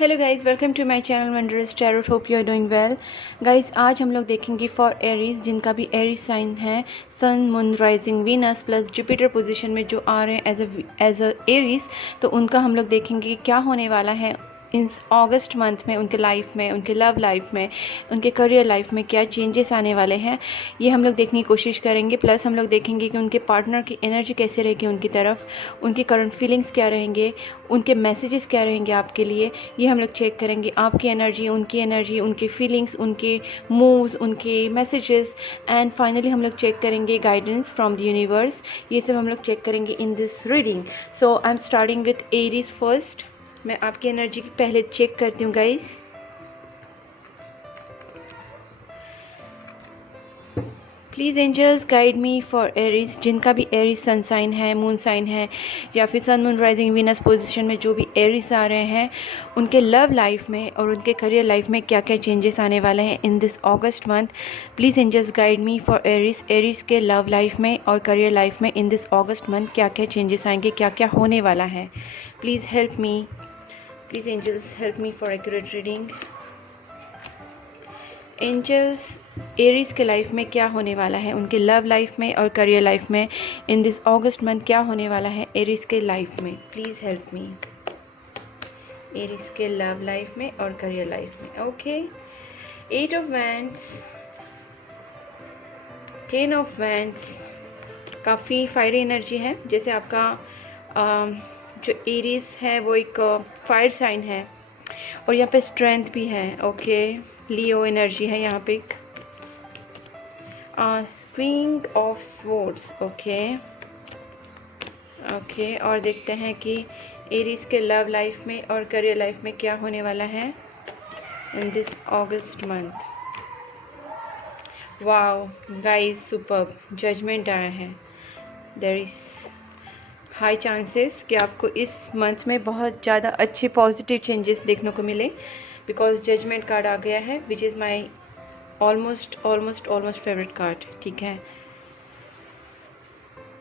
Hello guys, welcome to my channel wondrous tarot. Hope you are doing well. Guys, आज हम लोग देखेंगे for Aries, जिनका भी एरीज साइन है, sun, moon, rising, Venus plus Jupiter position में जो आ रहे हैं एज अ एरीज, तो उनका हम लोग देखेंगे क्या होने वाला है इन अगस्त मंथ में, उनके लाइफ में, उनके लव लाइफ में, उनके करियर लाइफ में क्या चेंजेस आने वाले हैं, ये हम लोग देखने की कोशिश करेंगे। प्लस हम लोग देखेंगे कि उनके पार्टनर की एनर्जी कैसे रहेगी उनकी तरफ, उनकी करंट फीलिंग्स क्या रहेंगे, उनके मैसेजेस क्या रहेंगे आपके लिए, ये हम लोग चेक करेंगे। आपकी एनर्जी, उनकी फीलिंग्स, उनके मूव्स, उनके मैसेजेस, एंड फाइनली हम लोग चेक करेंगे गाइडेंस फ्रॉम द यूनिवर्स। ये सब हम लोग चेक करेंगे in this reading. So I am starting with Aries first. मैं आपकी एनर्जी की पहले चेक करती हूँ guys. Please angels guide me for Aries, जिनका भी एरीज सन साइन है, मून साइन है, या फिर sun, moon, rising, Venus position में जो भी एरीज आ रहे हैं, उनके लव लाइफ में और उनके करियर लाइफ में क्या क्या चेंजेस आने वाले हैं in this August month. Please angels guide me for Aries, Aries के लव लाइफ में और करियर लाइफ में इन दिस अगस्त मंथ क्या क्या चेंजेस आएंगे, क्या क्या होने वाला है। Please help me, please angels help me for accurate reading. Angels, Aries के लाइफ में क्या होने वाला है, उनके लव लाइफ में और करियर लाइफ में इन दिस अगस्त मंथ क्या होने वाला है एरीज के लाइफ में। Please help me. एरीज के लव लाइफ में और करियर लाइफ में। Okay, 8 of wands, 10 of wands, काफ़ी फायरी एनर्जी है। जैसे आपका जो एरीज है वो एक फायर साइन है और यहाँ पे स्ट्रेंथ भी है। ओके, लियो एनर्जी है यहाँ पे। Queen of swords. ओके, और देखते हैं कि एरीज के लव लाइफ में और करियर लाइफ में क्या होने वाला है in this August month. Wow guys, superb judgement आया है। देयर इज हाई चांसेस कि आपको इस मंथ में बहुत ज़्यादा अच्छे पॉजिटिव चेंजेस देखने को मिले, बिकॉज जजमेंट कार्ड आ गया है, which is my almost favourite card. ठीक है,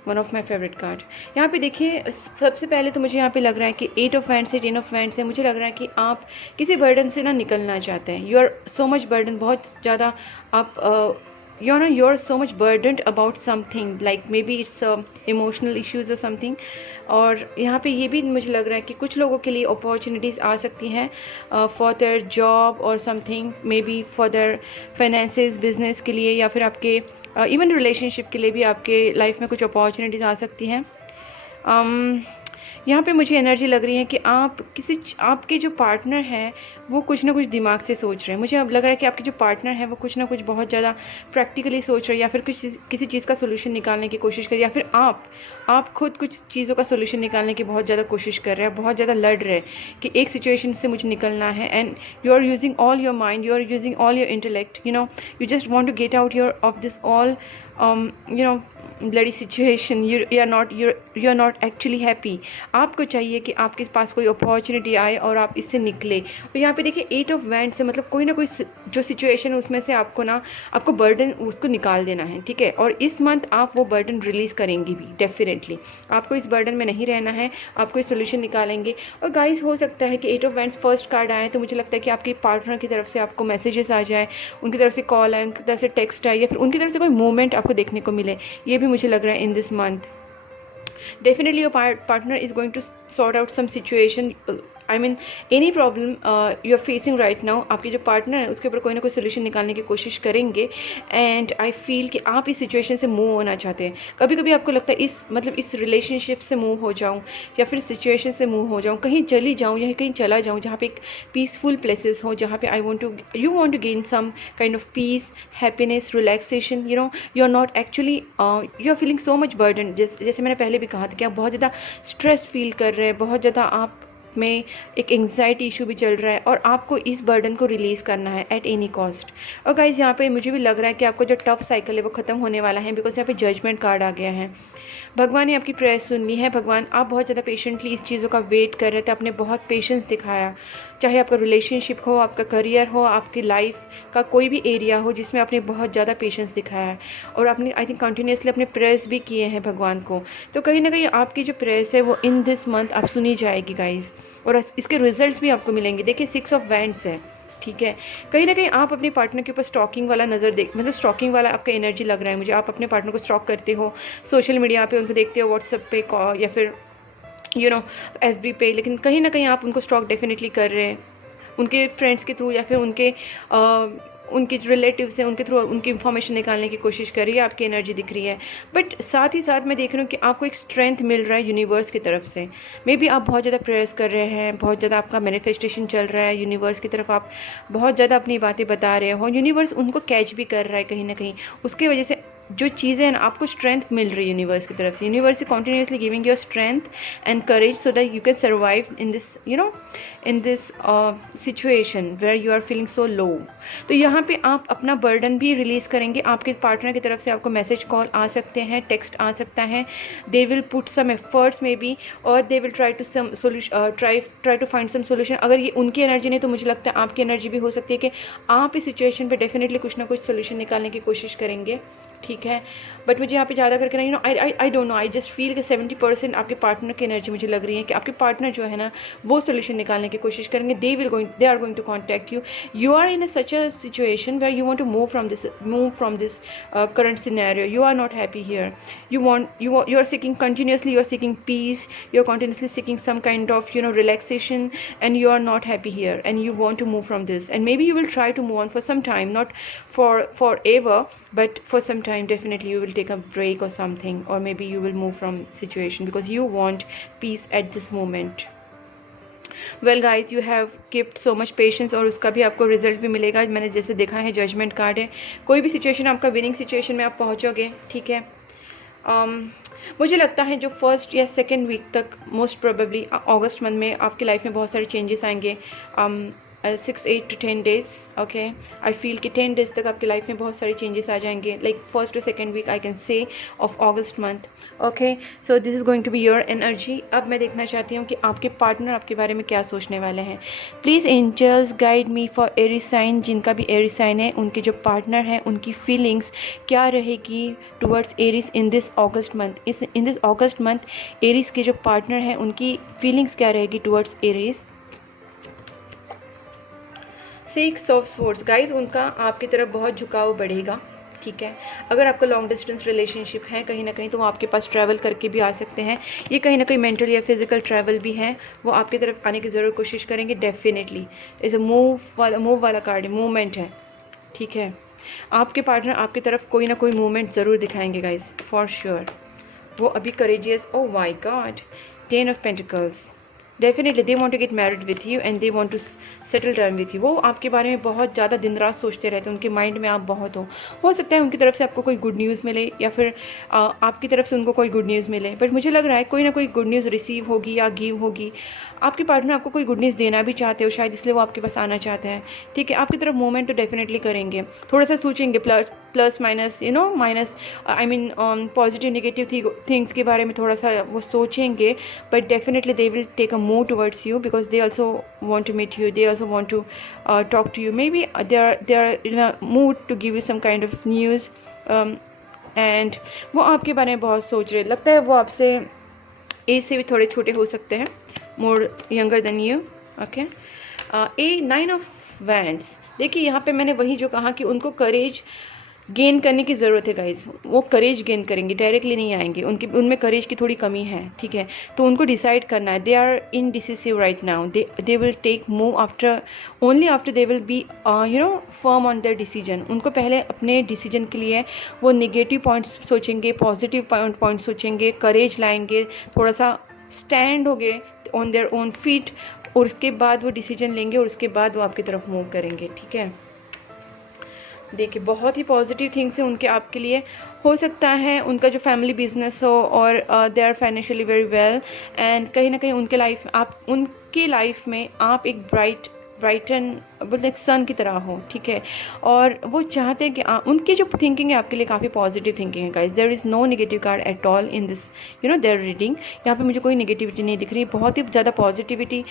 one of my favourite card. यहाँ पे देखिए, सबसे पहले तो मुझे यहाँ पे लग रहा है कि 8 ऑफ वैंड्स से 10 ऑफ वैंड्स से मुझे लग रहा है कि आप किसी बर्डन से ना निकलना चाहते हैं। You are so much burden, बहुत ज़्यादा आप you are so much burdened about something, like maybe it's emotional issues or something। और यहाँ पे ये भी मुझे लग रहा है कि कुछ लोगों के लिए अपॉर्चुनिटीज़ आ सकती हैं फॉर देयर जॉब और something, may be for their finances, business के लिए, या फिर आपके इवन रिलेशनशिप के लिए भी आपके लाइफ में कुछ अपॉर्चुनिटीज़ आ सकती हैं। यहाँ पे मुझे एनर्जी लग रही है कि आपके जो पार्टनर हैं वो कुछ ना कुछ दिमाग से सोच रहे हैं। मुझे अब लग रहा है कि आपके जो पार्टनर है वो कुछ ना कुछ बहुत ज़्यादा प्रैक्टिकली सोच रहे हैं, या फिर किसी चीज़ का सोल्यूशन निकालने की कोशिश कर रहे हैं, या फिर आप खुद कुछ चीज़ों का सोल्यूशन निकालने की बहुत ज़्यादा कोशिश कर रहे हैं, बहुत ज़्यादा लड़ रहे हैं कि एक सिचुएशन से मुझे निकलना है। And you are using all your mind, you are using all your intellect, you just want to get out your of this all bloody situation. You are not actually happy. आपको चाहिए कि आपके पास कोई opportunity आए और आप इससे निकले। और यहाँ पे देखिए 8 ऑफ वैंड से मतलब कोई ना कोई जो सिचुएशन है उसमें से आपको बर्डन उसको निकाल देना है। ठीक है, और इस मंथ आप वो बर्डन रिलीज़ करेंगे भी डेफिनेटली। आपको इस बर्डन में नहीं रहना है, आप कोई सोल्यूशन निकालेंगे। और गाइस, हो सकता है कि 8 ऑफ वैंड्स फर्स्ट कार्ड आए तो मुझे लगता है कि आपके पार्टनर की तरफ से आपको मैसेजेस आ जाए, उनकी तरफ से कॉल आए, उनकी तरफ से टेक्स्ट आए, या फिर उनकी तरफ से कोई मूवमेंट आपको देखने को मिले। ये भी मुझे लग रहा है in this month. Definitely your partner is going to sort out some situation, I mean any problem you are facing right now। आपके जो पार्टनर है उसके ऊपर कोई ना कोई सोल्यूशन निकालने की कोशिश करेंगे। एंड आई फील कि आप इस सिचुएशन से मूव होना चाहते हैं। कभी कभी आपको लगता है इस रिलेशनशिप से मूव हो जाऊं, या फिर सिचुएशन से मूव हो जाऊं, कहीं चली जाऊं या कहीं चला जाऊं जहाँ पे एक पीसफुल प्लेसेस हो, जहाँ पे you want to gain some kind of peace, happiness, relaxation. You are not actually you are feeling so much burden. जैसे मैंने पहले भी कहा था कि आप बहुत ज़्यादा स्ट्रेस फील कर रहे हैं, बहुत ज़्यादा आप में एक एंग्जाइटी इशू भी चल रहा है, और आपको इस बर्डन को रिलीज़ करना है एट एनी कॉस्ट। और गाइज, यहाँ पे मुझे भी लग रहा है कि आपका जो टफ साइकिल है वो ख़त्म होने वाला है, बिकॉज यहाँ पे जजमेंट कार्ड आ गया है। भगवान ने आपकी प्रेयर सुन ली है। भगवान, आप बहुत ज़्यादा पेशेंटली इस चीज़ों का वेट कर रहे थे, आपने बहुत पेशेंस दिखाया, चाहे आपका रिलेशनशिप हो, आपका करियर हो, आपकी लाइफ का कोई भी एरिया हो जिसमें आपने बहुत ज़्यादा पेशेंस दिखाया है, और आपने आई थिंक कंटिन्यूसली अपने प्रेयर्स भी किए हैं भगवान को। तो कहीं ना कहीं आपकी जो प्रेयर्स है वो इन दिस मंथ आप सुनी जाएगी गाइज, और इसके रिजल्ट्स भी आपको मिलेंगे। देखिए 6 ऑफ वैंड्स है, ठीक है। कहीं ना कहीं आप अपने पार्टनर के ऊपर स्टॉकिंग वाला नज़र देख, मतलब स्टॉकिंग वाला आपका एनर्जी लग रहा है मुझे। आप अपने पार्टनर को स्टॉक करते हो, सोशल मीडिया पे उनको देखते हो, व्हाट्सएप पे या फिर FB पे, लेकिन कहीं ना कहीं आप उनको स्टॉक डेफिनेटली कर रहे हैं उनके फ्रेंड्स के थ्रू, या फिर उनके जो रिलेटिव्स हैं उनके थ्रू उनकी इन्फॉर्मेशन निकालने की कोशिश कर रही है, आपकी एनर्जी दिख रही है। बट साथ ही साथ मैं देख रही हूँ कि आपको एक स्ट्रेंथ मिल रहा है यूनिवर्स की तरफ से। मे बी आप बहुत ज़्यादा प्रेयर्स कर रहे हैं, बहुत ज़्यादा आपका मैनिफेस्टेशन चल रहा है, यूनिवर्स की तरफ आप बहुत ज़्यादा अपनी बातें बता रहे हो, यूनिवर्स उनको कैच भी कर रहा है कहीं ना कहीं। उसकी वजह से जो चीज़ें हैं आपको स्ट्रेंथ मिल रही है यूनिवर्स की तरफ से। Universe is continuously giving your strength and courage so that you can survive in this situation where you are feeling so low. तो यहाँ पे आप अपना बर्डन भी रिलीज़ करेंगे। आपके पार्टनर की तरफ से आपको मैसेज कॉल आ सकते हैं, टेक्स्ट आ सकता है, they will put some efforts maybe, और they will try to find some solution. अगर ये उनकी एनर्जी नहीं तो मुझे लगता है आपकी एनर्जी भी हो सकती है कि आप इस सिचुएशन पे डेफिनेटली कुछ ना कुछ सोल्यूशन निकालने की कोशिश करेंगे, ठीक है। बट मुझे यहाँ पे ज़्यादा करके ना I don't know, I just feel कि 70% आपके पार्टनर की एनर्जी मुझे लग रही है कि आपके पार्टनर जो है ना वो सोल्यूशन निकालने की कोशिश करेंगे। They are going to contact you. You are in such a situation where you want to move from this current scenario. You are not happy here. You are seeking continuously, you are seeking peace, you are continuously seeking some kind of relaxation, and you are not happy here, and you want to move from this, and maybe you will try to move on for some time, not forever, but for some time definitely you will take a break or something, or maybe you will move from situation because you want peace at this moment. Well guys, you have keeped so much patience, और उसका भी आपको result भी मिलेगा। मैंने जैसे देखा है जजमेंट कार्ड है, कोई भी सिचुएशन आपका विनिंग सिचुएशन में आप पहुंचोगे, ठीक है। मुझे लगता है जो 1st या 2nd वीक तक मोस्ट प्रोबेबली अगस्त मंथ में आपकी लाइफ में बहुत सारे चेंजेस आएंगे। 6, 8 to 10 days, okay. I feel कि 10 days तक आपकी लाइफ में बहुत सारे चेंजेस आ जाएंगे, like 1st to 2nd week I can say of August month, okay. So this is going to be your energy. अब मैं देखना चाहती हूँ कि आपके पार्टनर आपके बारे में क्या सोचने वाले हैं। Please angels guide me for Aries sign, जिनका भी एरीज साइन है उनके जो पार्टनर हैं उनकी फीलिंग्स क्या रहेगी towards Aries in this August month. In this August month Aries के जो पार्टनर हैं उनकी फीलिंग्स क्या रहेगी towards Aries. 6 of swords guys, उनका आपकी तरफ बहुत झुकाव बढ़ेगा, ठीक है। अगर आपका लॉन्ग डिस्टेंस रिलेशनशिप है कहीं ना कहीं तो वो आपके पास ट्रैवल करके भी आ सकते हैं। ये कहीं ना कहीं मेंटल या फिजिकल ट्रैवल भी है, वो आपकी तरफ आने की ज़रूर कोशिश करेंगे डेफिनेटली। इस मूव वाला कार्ड है, मूवमेंट है, ठीक है। आपके पार्टनर आपकी तरफ कोई ना कोई मूवमेंट ज़रूर दिखाएंगे गाइज, फॉर श्योर। वो अभी courageous, oh my god, 10 of pentacles, definitely they want to get married with you and they want to settle down with you. वो आपके बारे में बहुत ज़्यादा दिन रात सोचते रहते हैं, उनके माइंड में आप बहुत हो सकता है उनकी तरफ से आपको कोई गुड न्यूज़ मिले या फिर आपकी तरफ से उनको कोई गुड न्यूज़ मिले, बट मुझे लग रहा है कोई ना कोई गुड न्यूज़ रिसीव होगी या गिव होगी। आपके पार्टनर आपको कोई गुड न्यूज़ देना भी चाहते हो शायद, इसलिए वो आपके पास आना चाहते हैं, ठीक है। आपकी तरफ मूवमेंट तो डेफिनेटली करेंगे, थोड़ा सा सोचेंगे plus minus minus I mean positive negative things के बारे में थोड़ा सा वो सोचेंगे, but definitely they will take a move towards you because they also want to meet you, they also want to talk to you. Maybe they are in a mood to give you some kind of news, and वो आपके बारे में बहुत सोच रहे, लगता है वो आपसे एज से भी थोड़े छोटे हो सकते हैं, more younger than you, okay. 9 of wands, देखिए यहाँ पे मैंने वही जो कहा कि उनको करेज गेन करने की ज़रूरत है गाइज। वो करेज गेन करेंगे, डायरेक्टली नहीं आएंगे, उनमें करेज की थोड़ी कमी है, ठीक है। तो उनको डिसाइड करना है, they are indecisive right now, they will take move only after they will be firm on their decision. उनको पहले अपने डिसीजन के लिए वो नेगेटिव पॉइंट्स सोचेंगे, पॉजिटिव पॉइंट सोचेंगे, करेज लाएंगे, थोड़ा सा स्टैंड हो गए ऑन देयर ओन फीट, और उसके बाद वो डिसीजन लेंगे और उसके बाद वो आपकी तरफ मूव करेंगे, ठीक है। देखिए बहुत ही पॉजिटिव थिंग्स हैं उनके आपके लिए। हो सकता है उनका जो फैमिली बिजनेस हो और they are financially very well, and कहीं ना कहीं उनके लाइफ में आप एक ब्राइट ब्राइटन बोलते हैं सन की तरह हो, ठीक है। और वो चाहते हैं कि उनकी जो थिंकिंग है आपके लिए काफ़ी पॉजिटिव थिंकिंग है guys. There is no negative card at all in this their reading. यहाँ पे मुझे कोई नेगेटिविटी नहीं दिख रही, बहुत ही ज़्यादा पॉजिटिविटी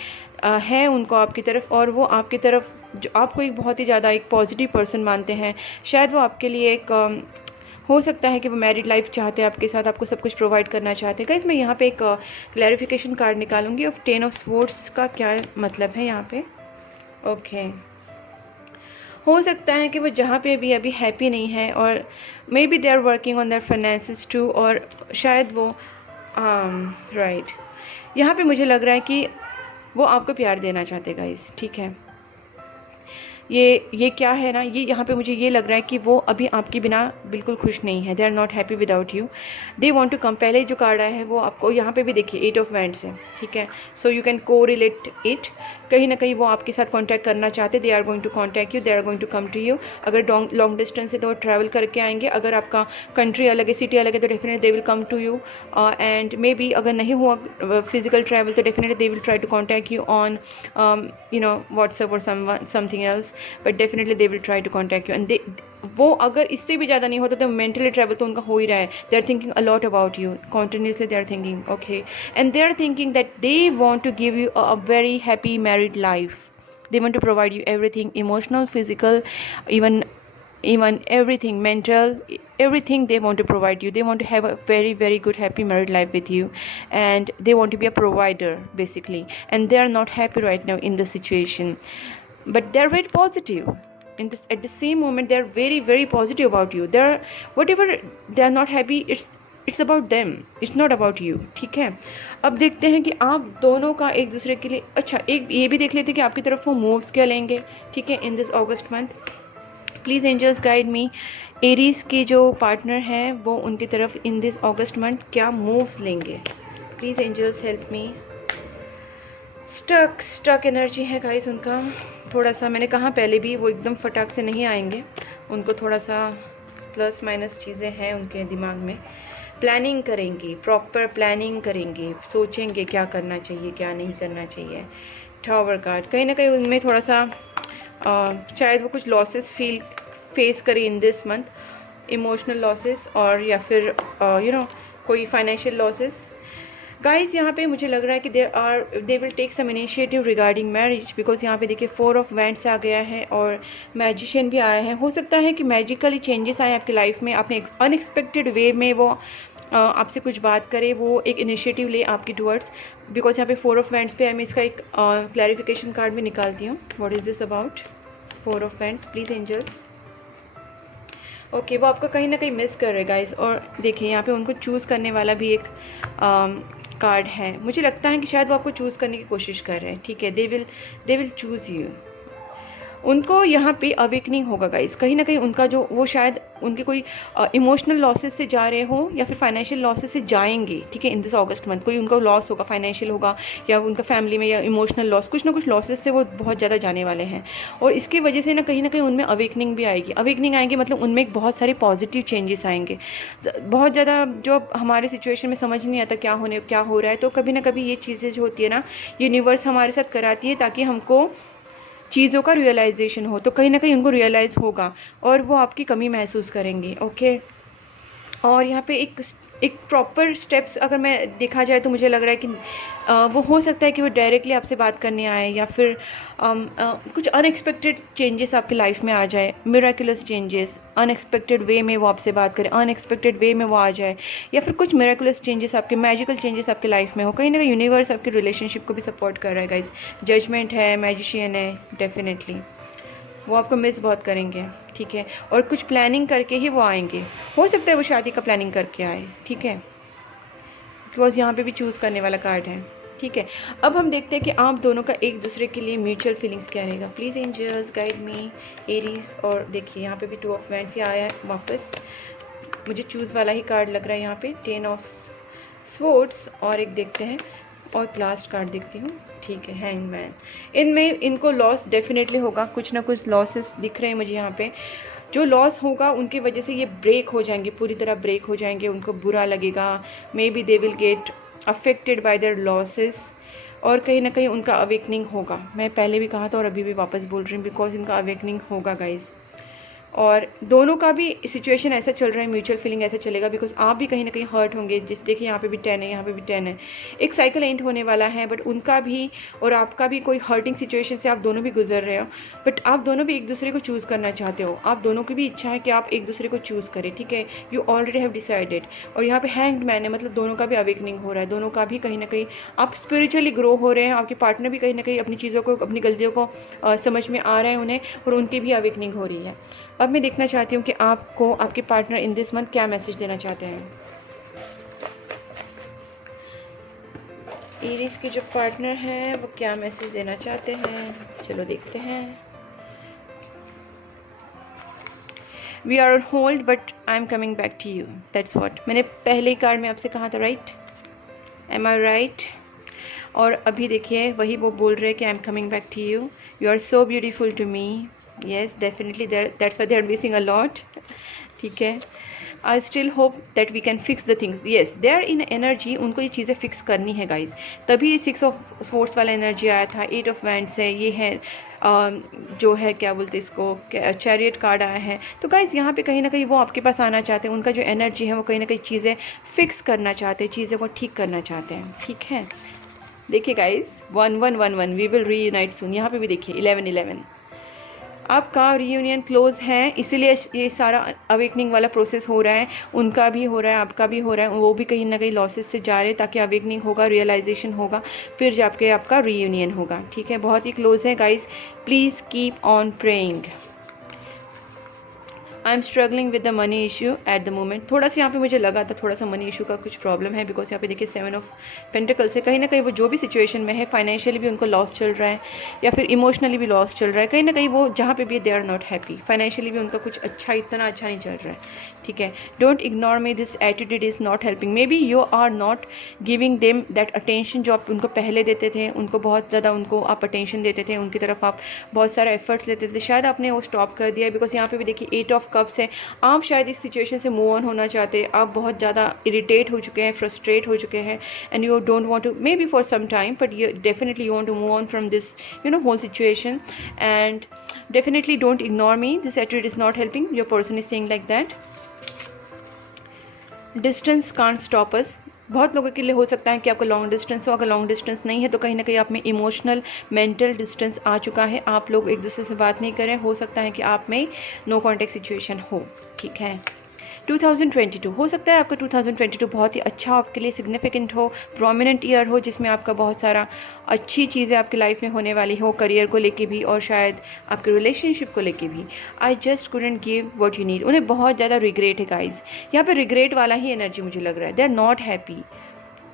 है उनको आपकी तरफ, और वो आपकी तरफ जो आपको एक बहुत ही ज़्यादा एक पॉजिटिव पर्सन मानते हैं। शायद वो आपके लिए एक हो सकता है कि वो मैरिड लाइफ चाहते हैं आपके साथ, आपको सब कुछ प्रोवाइड करना चाहते हैं। गाइस मैं यहाँ पे एक क्लैरिफिकेशन कार्ड निकालूंगी ऑफ 10 ऑफ स्वॉर्ड्स का क्या मतलब है यहाँ पे। ओके हो सकता है कि वो जहाँ पे भी अभी हैप्पी नहीं है, और maybe they are working on their finances too, और शायद वो राइट यहाँ पे मुझे लग रहा है कि वो आपको प्यार देना चाहते गाइस, ठीक है। ये क्या है ना, ये यहाँ पे मुझे ये लग रहा है कि वो अभी आपके बिना बिल्कुल खुश नहीं है। They are not happy without you, they want to come. पहले जो कार्ड आया है वो आपको यहाँ पे भी देखिए 8 ऑफ वैंड्स है, ठीक है। So you can correlate it, कहीं ना कहीं वो आपके साथ कांटेक्ट करना चाहते। They are going to contact you, they are going to come to you. अगर लॉन्ग डिस्टेंस है तो वो ट्रैवल करके आएंगे। अगर आपका कंट्री अलग है, सिटी अलग है, तो definitely they will come to you. And maybe अगर नहीं हुआ फिजिकल ट्रैवल तो definitely they will try to contact you on WhatsApp और something else, but definitely they will try to contact you. And वो अगर इससे भी ज़्यादा नहीं होता तो मेंटली ट्रैवल तो उनका हो ही रहा है। They are thinking a lot about you continuously, they are thinking, okay. And they are thinking that they want to give you a very happy married life. They want to provide you everything, emotional, physical, even everything, mental, everything they want to provide you. They want to have a very, very good, happy married life with you, and they want to be a provider basically. And they are not happy right now in the situation, but they are very positive. At the same moment, they are very, very positive about you. They are whatever they are not happy. It's about them, it's not about you, ठीक है। अब देखते हैं कि आप दोनों का एक दूसरे के लिए, अच्छा एक ये भी देख लेते हैं कि आपकी तरफ वो मूव्स क्या लेंगे, ठीक है, in this August month. Please angels guide me, Aries के जो पार्टनर हैं वो उनकी तरफ इन दिस अगस्त मंथ क्या मूव्स लेंगे। Please angels help me. Stuck energy है गाइस उनका, थोड़ा सा मैंने कहा पहले भी, वो एकदम फटाक से नहीं आएंगे, उनको थोड़ा सा प्लस माइनस चीज़ें हैं उनके दिमाग में। प्लानिंग करेंगे, प्रॉपर प्लानिंग करेंगे, सोचेंगे क्या करना चाहिए क्या नहीं करना चाहिए। टावर कार्ड, कहीं ना कहीं उनमें थोड़ा सा शायद वो कुछ लॉसेस फेस करें in this month, emotional losses, और या फिर कोई फाइनेंशियल लॉसेस। गाइज यहाँ पे मुझे लग रहा है कि they will take some initiative regarding marriage, because यहाँ पे देखिए 4 ऑफ वैंड्स आ गया है और मैजिशियन भी आया है। हो सकता है कि मैजिकली चेंजेस आए आपकी लाइफ में, आपने अनएक्सपेक्टेड वे में वो आपसे कुछ बात करे, वो एक इनिशिएटिव ले आपकी टुवर्ड्स, बिकॉज यहाँ पे 4 ऑफ वैंड्स पे है। मैं इसका एक क्लैरिफिकेशन कार्ड भी निकालती हूँ। What is this about 4 of wands, please angels. Okay वो आपको कहीं ना कहीं मिस कर रहे गाइज। और देखिए यहाँ पे उनको चूज़ करने वाला भी एक कार्ड है। मुझे लगता है कि शायद वो आपको चूज़ करने की कोशिश कर रहे हैं, ठीक है। They will choose you. उनको यहाँ पे अवेकनिंग होगा गाइस, कहीं ना कहीं उनका जो वो शायद उनके कोई इमोशनल लॉसेस से जा रहे हो या फिर फाइनेंशियल लॉसेस से जाएंगे, ठीक है। इन दिस अगस्त मंथ कोई उनका लॉस होगा, फाइनेंशियल होगा या उनका फैमिली में, या इमोशनल लॉस, कुछ ना कुछ लॉसेस से वो बहुत ज़्यादा जाने वाले हैं। और इसकी वजह से ना कहीं उनमें अवेकनिंग भी आएगी। अवेकनिंग आएंगे मतलब उनमें एक बहुत सारे पॉजिटिव चेंजेस आएंगे। बहुत ज़्यादा जो हमारे सिचुएशन में समझ नहीं आता क्या हो रहा है, तो कभी ना कभी ये चीज़ें जो होती है ना, यूनिवर्स हमारे साथ कराती है ताकि हमको चीज़ों का रियलाइजेशन हो। तो कहीं ना कहीं उनको रियलाइज़ होगा और वो आपकी कमी महसूस करेंगे, ओके। और यहाँ पे एक प्रॉपर स्टेप्स अगर मैं देखा जाए तो मुझे लग रहा है कि वो हो सकता है कि वो डायरेक्टली आपसे बात करने आए, या फिर कुछ अनएक्सपेक्टेड चेंजेस आपकी लाइफ में आ जाए, मिराकुलस चेंजेस, अनएक्सपेक्टेड वे में वो आपसे बात करें, अनएक्सपेक्टेड वे में वो आ जाए, या फिर कुछ मिराकुलस चेंजेस आपके, मैजिकल चेंजेस आपके लाइफ में हो। कहीं ना कहीं यूनिवर्स आपके रिलेशनशिप को भी सपोर्ट कर रहा है गाइज। जजमेंट है, मैजिशियन है, डेफिनेटली वो आपको मिस बहुत करेंगे, ठीक है। और कुछ प्लानिंग करके ही वो आएंगे। हो सकता है वो शादी का प्लानिंग करके आए, ठीक है, बिकॉज यहाँ पे भी चूज़ करने वाला कार्ड है, ठीक है। अब हम देखते हैं कि आप दोनों का एक दूसरे के लिए म्यूचुअल फीलिंग्स क्या रहेगा। Please angels guide me, Aries. और देखिए यहाँ पे भी 2 ऑफ वैंड्स ही आया है वापस, मुझे चूज़ वाला ही कार्ड लग रहा है यहाँ पे, 10 ऑफ स्वॉर्ड्स। और एक देखते हैं और लास्ट कार्ड देखती हूँ, ठीक है, हैंगमैन। इनमें इनको लॉस डेफिनेटली होगा, कुछ ना कुछ लॉसेस दिख रहे हैं मुझे यहाँ पे। जो लॉस होगा उनकी वजह से ये ब्रेक हो जाएंगे, पूरी तरह ब्रेक हो जाएंगे, उनको बुरा लगेगा। May be they will get affected by there losses. और कहीं ना कहीं उनका अवेकनिंग होगा। मैं पहले भी कहा था और अभी भी वापस बोल रही हूँ, बिकॉज इनका अवेकनिंग होगा गाइज़। और दोनों का भी सिचुएशन ऐसा चल रहा है, म्यूचुअल फीलिंग ऐसा चलेगा, बिकॉज आप भी कहीं ना कहीं हर्ट होंगे। जिस देखिए यहाँ पे भी 10 है, यहाँ पे भी 10 है, एक साइकिल एंड होने वाला है। बट उनका भी और आपका भी कोई हर्टिंग सिचुएशन से आप दोनों भी गुजर रहे हो, बट आप दोनों भी एक दूसरे को चूज़ करना चाहते हो। आप दोनों की भी इच्छा है कि आप एक दूसरे को चूज़ करें, ठीक है, यू ऑलरेडी हैव डिसाइडेड। और यहाँ पे हैंग्ड मैन है, मतलब दोनों का भी अवेकनिंग हो रहा है, दोनों का भी कहीं ना कहीं आप स्पिरिचुअली ग्रो हो रहे हैं। आपके पार्टनर भी कहीं ना कहीं अपनी चीज़ों को, अपनी गलतियों को समझ में आ रहे हैं उन्हें, और उनकी भी अवेकनिंग हो रही है। अब मैं देखना चाहती हूँ कि आपको आपके पार्टनर इन दिस मंथ क्या मैसेज देना चाहते हैं। एरीज के जो पार्टनर हैं वो क्या मैसेज देना चाहते हैं, चलो देखते हैं। We are on hold but I am coming back to you, that's what मैंने पहले ही कार्ड में आपसे कहा था, राइट? एम आई राइट? और अभी देखिए वही वो बोल रहे हैं कि I am coming back to you, you are so beautiful to me. yes definitely that's why they are missing a lot, ठीक है। I still hope that we can fix the things, yes they are in energy, उनको ये चीज़ें fix करनी है guys, तभी ये 6 of swords वाला एनर्जी आया था। 8 ऑफ वैंड्स है, ये है जो है क्या बोलते हैं इसको, चैरियट कार्ड आया है। तो गाइज यहाँ पे कहीं ना कहीं वो आपके पास आना चाहते हैं, उनका जो एनर्जी है वो कहीं ना कहीं चीज़ें फिक्स करना चाहते हैं, चीज़ें को ठीक करना चाहते हैं, ठीक है। देखिए गाइज 1111 वी विल रीयूनाइट सून, यहाँ पे भी देखिए 1111 आपका रीयूनियन क्लोज है, इसीलिए ये सारा अवेकनिंग वाला प्रोसेस हो रहा है। उनका भी हो रहा है, आपका भी हो रहा है, वो भी कहीं ना कहीं लॉसेस से जा रहे हैं, ताकि अवेकनिंग होगा, रियलाइजेशन होगा, फिर जाके आपका रीयूनियन होगा, ठीक है। बहुत ही क्लोज है guys, please keep on praying. I am struggling with the money issue at the moment, थोड़ा सा यहाँ पे मुझे लगा था थोड़ा सा मनी इशू का कुछ प्रॉब्लम है, बिकॉज यहाँ पे देखिए 7 ऑफ पेंटिकल्स है। कहीं ना कहीं वो जो भी सिचुएशन में है, फाइनेंशियली भी उनको लॉस चल रहा है या फिर इमोशनली भी लॉस चल रहा है, कहीं ना कहीं वो जहाँ पे भी they are not happy, financially भी उनका कुछ अच्छा इतना अच्छा नहीं चल रहा है, ठीक है। Don't ignore me, this attitude is not helping, maybe you are not giving them that attention जो आप उनको पहले देते थे, उनको बहुत ज़्यादा उनको आप अटेंशन देते थे, उनकी तरफ आप बहुत सारा एफर्ट्स लेते थे, शायद आपने वो स्टॉप कर दिया, बिकॉज यहाँ पे भी देखिए 8 ऑफ कप्स है। आप शायद इस सिचुएशन से मूव ऑन होना चाहते हैं, आप बहुत ज़्यादा इरिटेट हो चुके हैं, फ्रस्ट्रेट हो चुके हैं, and you don't want to, maybe for some time, but you definitely you want to move on from this whole situation, and definitely don't ignore me, this attitude is not helping, your person is saying like that. Distance can't stop us, बहुत लोगों के लिए हो सकता है कि आपका long distance हो, अगर लॉन्ग डिस्टेंस नहीं है तो कहीं ना कहीं आप में इमोशनल मेंटल डिस्टेंस आ चुका है, आप लोग एक दूसरे से बात नहीं करें, हो सकता है कि आप में नो कॉन्टेक्ट सिचुएशन हो, ठीक है। 2022 हो सकता है आपका 2022 बहुत ही अच्छा आपके लिए सिग्निफिकेंट हो, प्रोमिनेंट ईयर हो, जिसमें आपका बहुत सारा अच्छी चीज़ें आपकी लाइफ में होने वाली हो, करियर को लेके भी और शायद आपके रिलेशनशिप को लेके भी। I just couldn't give what you need, उन्हें बहुत ज़्यादा रिग्रेट है गाइज, यहाँ पे रिग्रेट वाला ही एनर्जी मुझे लग रहा है, दे आर नॉट हैप्पी,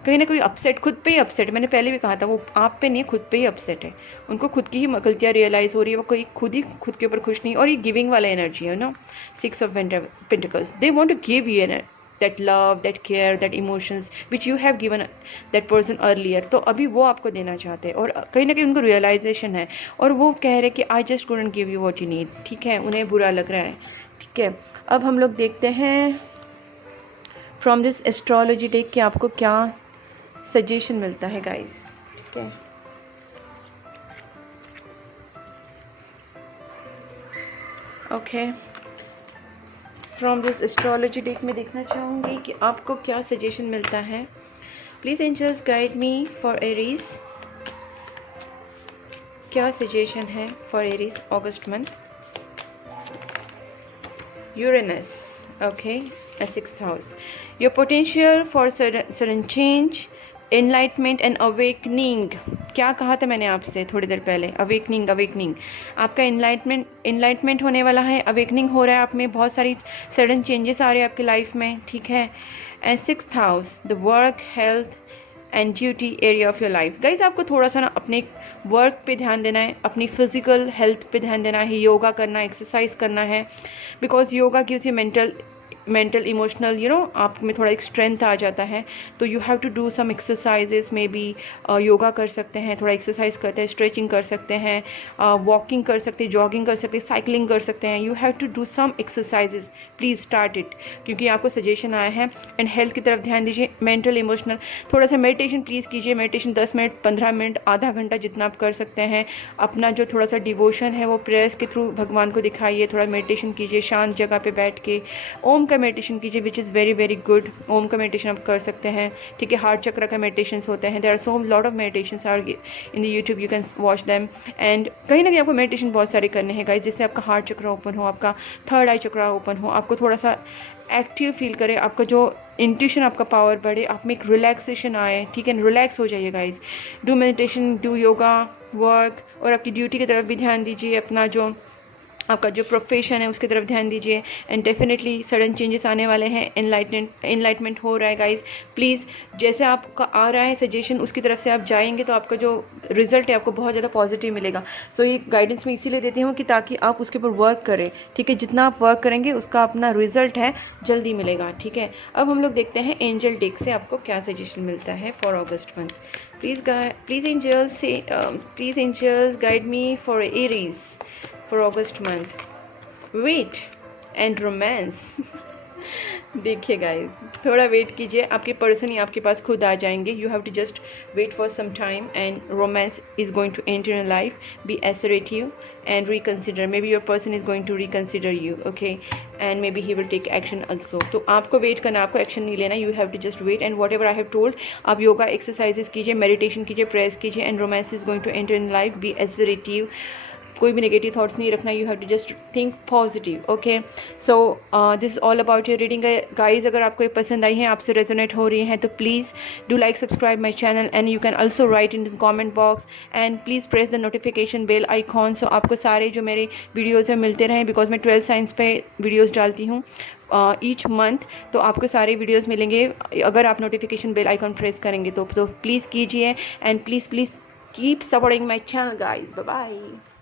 कहीं ना कहीं अपसेट, खुद पे ही अपसेट, मैंने पहले भी कहा था वो आप पे नहीं है, खुद पे ही अपसेट है, उनको खुद की ही गलतियाँ रियलाइज़ हो रही है, वो कोई खुद ही खुद के ऊपर खुश नहीं। और ये गिविंग वाला एनर्जी है ना, 6 of pentacles, they want to give you that love, that care, that emotions which you have given that person earlier, तो अभी वो आपको देना चाहते हैं, और कहीं ना कहीं उनको रियलाइजेशन है, और वो कह रहे कि I just couldn't give you what you need, ठीक है, उन्हें बुरा लग रहा है, ठीक है। अब हम लोग देखते हैं फ्रॉम दिस एस्ट्रोलॉजी डेक कि आपको क्या सजेशन मिलता है गाइस, ठीक है। Okay, from this astrology deck में देखना चाहूँगी कि आपको क्या सजेशन मिलता है। Please angels guide me for Aries, क्या सजेशन है for Aries August month. Uranus, okay, at 6th house, your potential for sudden change, enlightenment and awakening, क्या कहा था मैंने आपसे थोड़ी देर पहले, अवेकनिंग, आपका इनलाइटमेंट होने वाला है, अवेकनिंग हो रहा है, आप में बहुत सारी सडन चेंजेस आ रहे हैं आपकी लाइफ में, ठीक है। And 6th house, the work, health and duty area of your life. Guys आपको थोड़ा सा ना अपने वर्क पे ध्यान देना है, अपनी फिजिकल हेल्थ पे ध्यान देना है, योगा करना, एक्सरसाइज करना है, because yoga gives you mental mental emotional आप में थोड़ा एक स्ट्रेंथ आ जाता है। तो you have to do some exercises, maybe yoga कर सकते हैं, थोड़ा एक्सरसाइज करते हैं, स्ट्रेचिंग कर सकते हैं, वॉकिंग कर सकते हैं, जॉगिंग कर सकते हैं, साइकिलिंग कर सकते हैं। You have to do some exercises, please start it, क्योंकि आपको सजेशन आया है। एंड हेल्थ की तरफ ध्यान दीजिए, मेंटल इमोशनल, थोड़ा सा मेडिटेशन प्लीज़ कीजिए। मेडिटेशन 10 मिनट, 15 मिनट, आधा घंटा, जितना आप कर सकते हैं। अपना जो थोड़ा सा डिवोशन है वो प्रेयर्स के थ्रू भगवान को दिखाइए। थोड़ा मेडिटेशन कीजिए शांत जगह पे बैठ के। ओम का मेडिटेशन कीजिए, which is very very good. Om का मेडिटेशन आप कर सकते हैं, ठीक है। हार्ट चक्र का मेडिटेशन होते हैं। There are so lot of meditations are in the YouTube, you can watch them. And कहीं ना कहीं आपको मेडिटेशन बहुत सारे करने हैं गाइस, जिससे आपका हार्ट चक्र ओपन हो, आपका थर्ड आई चक्र ओपन हो, आपको थोड़ा सा एक्टिव फील करे, आपका जो इंट्यूशन, आपका पावर बढ़े, आप में एक रिलैक्सेशन आए, ठीक है। रिलैक्स हो जाइए guys. Do meditation, do yoga, work, और आपकी ड्यूटी की तरफ भी ध्यान दीजिए। अपना जो आपका जो प्रोफेशन है उसकी तरफ ध्यान दीजिए। एंड डेफिनेटली सडन चेंजेस आने वाले हैं, इनलाइटमेंट हो रहा है गाइस। प्लीज़ जैसे आपका आ रहा है सजेशन, उसकी तरफ से आप जाएंगे तो आपका जो रिजल्ट है आपको बहुत ज़्यादा पॉजिटिव मिलेगा। सो ये गाइडेंस मैं इसीलिए देती हूँ कि ताकि आप उसके ऊपर वर्क करें, ठीक है। जितना आप वर्क करेंगे उसका अपना रिजल्ट है जल्दी मिलेगा, ठीक है। अब हम लोग देखते हैं एंजल डेक से आपको क्या सजेशन मिलता है for August month. Please angels guide me for Aries for August month. Wait and romance. देखिए गाइज, थोड़ा वेट कीजिए, आपके पर्सन ही आपके पास खुद आ जाएंगे। You have to just wait for some time and romance is going to enter in life. Be assertive and reconsider. Maybe your person is going to reconsider you, okay, and maybe he will take action also. तो आपको wait करना, आपको action नहीं लेना। You have to just wait and whatever I have told, आप yoga exercises कीजिए, meditation कीजिए, prayers कीजिए, and romance is going to enter in life. Be assertive, कोई भी नेगेटिव थॉट्स नहीं रखना। You have to just think positive, okay. So this is all about your reading guys. अगर आपको ये पसंद आई है, आपसे रेजोनेट हो रही हैं, तो please do like, subscribe my channel, and you can also write in the comment box, and please press the notification bell icon, so आपको सारे जो मेरे वीडियोज़ हैं मिलते रहें, बिकॉज मैं 12 साइंस पे वीडियोज़ डालती हूँ ईच मंथ। तो आपको सारे वीडियोज़ मिलेंगे अगर आप नोटिफिकेशन बेल आइकॉन प्रेस करेंगे तो प्लीज़ कीजिए, and please keep supporting my channel guys. Bye bye.